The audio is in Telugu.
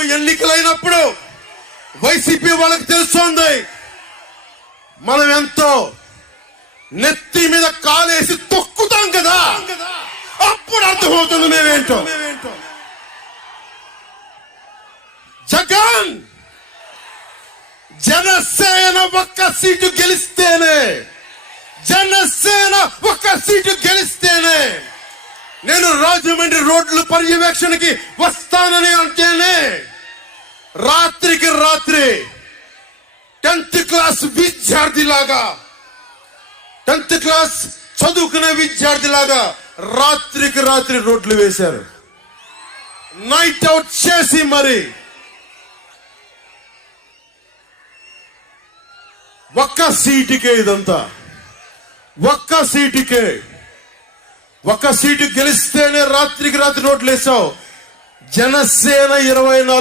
రేపు ఎన్నికలైనప్పుడు వైసీపీ వాళ్ళకి తెలుస్తోంది మనం ఎంతో. నెత్తి మీద కాలేసి తొక్కుతాం కదా, అప్పుడు అర్థమవుతుంది మేమేంటో. జగన్ జనసేన ఒక్క సీటు గెలిస్తేనే, జనసేన ఒక్క సీటు గెలిస్తేనే నేను రాజమండ్రి రోడ్ల పర్యవేక్షణకి వస్తానని అంటేనే రాత్రికి రాత్రి 10th క్లాస్ విద్యార్థిలాగా, 10th క్లాస్ చదువుకునే విద్యార్థిలాగా రాత్రికి రాత్రి రోడ్లు వేశారు. నైట్ అవుట్ చేసి మరి ఒక్క సీటుకే ఇదంతా, ఒక్క సీటుకే. ఒక్క సీటు గెలిస్తేనే రాత్రికి రాత్రి రోడ్లు వేసావు. జనసేన 24